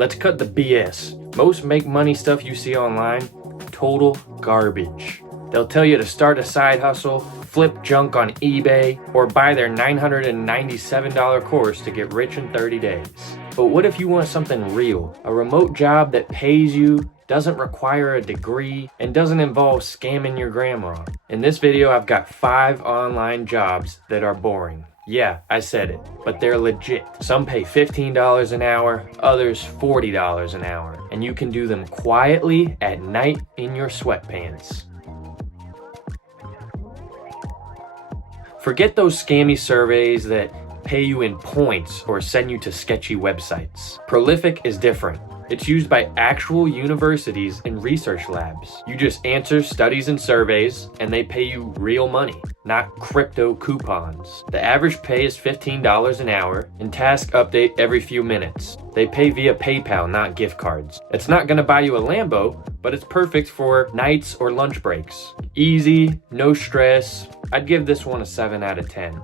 Let's cut the BS. Most make money stuff you see online, total garbage. They'll tell you to start a side hustle, flip junk on eBay, or buy their $997 course to get rich in 30 days. But what if you want something real? A remote job that pays you, doesn't require a degree, and doesn't involve scamming your grandma. In this video, I've got 5 online jobs that are boring. Yeah, I said it, but they're legit. Some pay $15 an hour, others $40 an hour, and you can do them quietly at night in your sweatpants. Forget those scammy surveys that pay you in points or send you to sketchy websites. Prolific is different. It's used by actual universities and research labs. You just answer studies and surveys, and they pay you real money, not crypto coupons. The average pay is $15 an hour, and tasks update every few minutes. They pay via PayPal, not gift cards. It's not gonna buy you a Lambo, but it's perfect for nights or lunch breaks. Easy, no stress. I'd give this one a 7 out of 10.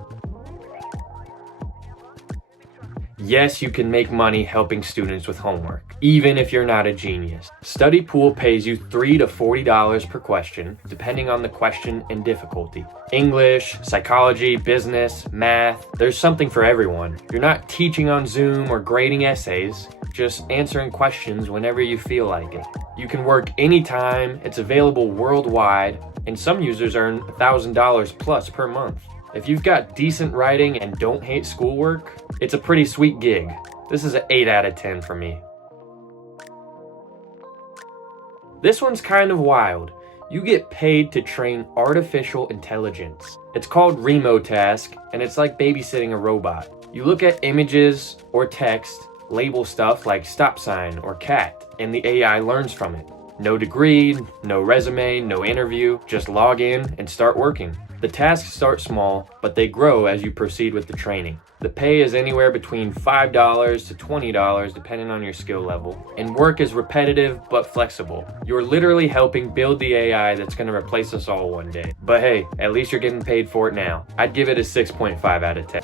Yes, you can make money helping students with homework, even if you're not a genius. StudyPool pays you $3 to $40 per question, depending on the question and difficulty. English, psychology, business, math, there's something for everyone. You're not teaching on Zoom or grading essays, just answering questions whenever you feel like it. You can work anytime, it's available worldwide, and some users earn $1,000 plus per month. If you've got decent writing and don't hate schoolwork, it's a pretty sweet gig. This is an 8 out of 10 for me. This one's kind of wild. You get paid to train artificial intelligence. It's called Remotasks, and it's like babysitting a robot. You look at images or text, label stuff like stop sign or cat, and the AI learns from it. No degree, no resume, no interview, just log in and start working. The tasks start small, but they grow as you proceed with the training. The pay is anywhere between $5 to $20 depending on your skill level, and work is repetitive but flexible. You're literally helping build the AI that's going to replace us all one day. But hey, at least you're getting paid for it now. I'd give it a 6.5 out of 10.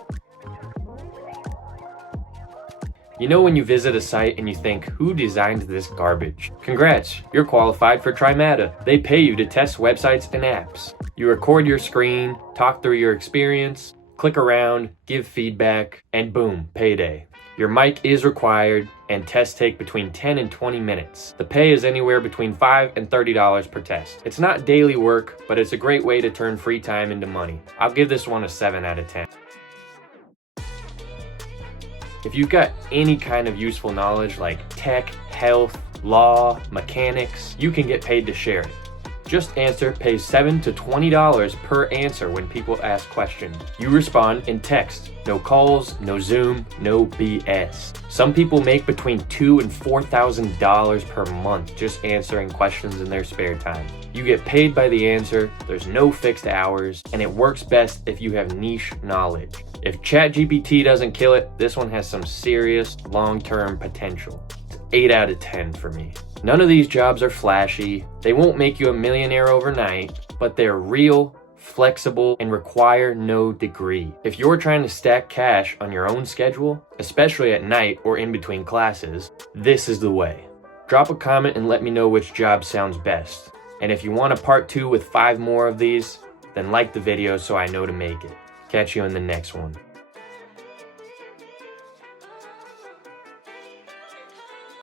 You know when you visit a site and you think, who designed this garbage? Congrats, you're qualified for Trymata. They pay you to test websites and apps. You record your screen, talk through your experience, click around, give feedback, and boom, payday. Your mic is required, and tests take between 10 and 20 minutes. The pay is anywhere between $5 and $30 per test. It's not daily work, but it's a great way to turn free time into money. I'll give this one a 7 out of 10. If you've got any kind of useful knowledge like tech, health, law, mechanics, you can get paid to share it. JustAnswer pays $7 to $20 per answer when people ask questions. You respond in text. No calls, no Zoom, no BS. Some people make between $2,000 and $4,000 per month just answering questions in their spare time. You get paid by the answer, there's no fixed hours, and it works best if you have niche knowledge. If ChatGPT doesn't kill it, this one has some serious long-term potential. It's 8 out of 10 for me. None of these jobs are flashy, they won't make you a millionaire overnight, but they're real, flexible, and require no degree. If you're trying to stack cash on your own schedule, especially at night or in between classes, this is the way. Drop a comment and let me know which job sounds best. And if you want a part 2 with 5 more of these, then like the video so I know to make it. Catch you in the next one.